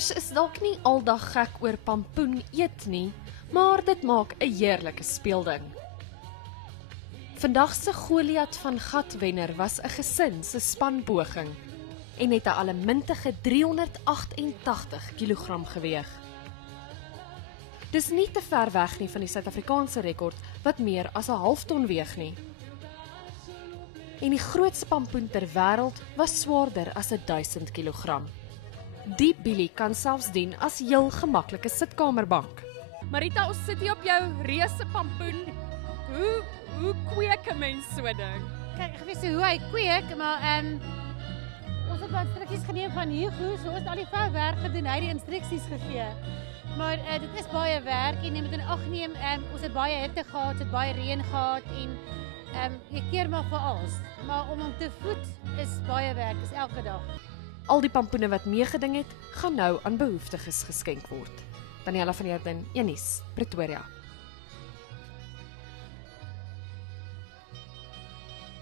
Kinders is dalk nie aldag gek oor pampoen eet nie, maar dit maak 'n heerlike speelding. Vandag se Goliat van Gatwenner was 'n gesin se spanpoging en het 'n allemintige 388 kg geweeg. Dis nie te ver weg nie van die Suid-Afrikaanse rekord wat meer as 'n half ton weeg nie. En die grootste pampoen ter wêreld was swaarder as 1000 kg. Die Billy kan selfs dien as heel gemaklike sitkamerbank. Marita, ons sit hier op jou reuse pampoen. Hoe kweek 'n mens so ding? Kyk, ek weet nie hoe hy kweek, maar ons het wat instruksies geneem van Hugo, so ons het al die verwerk gedoen, hy het die instruksies gegee. Maar dit is baie werk en jy moet in ag neem, ons het baie hitte gehad, ons het baie reën gehad en jy keer maar vir alles. Maar om hom te voed is baie werk, is elke dag. Al die pampoene wat meegeding het, gaan nou aan behoeftiges geskenk word. Daniella van Heerden, Unies, Pretoria.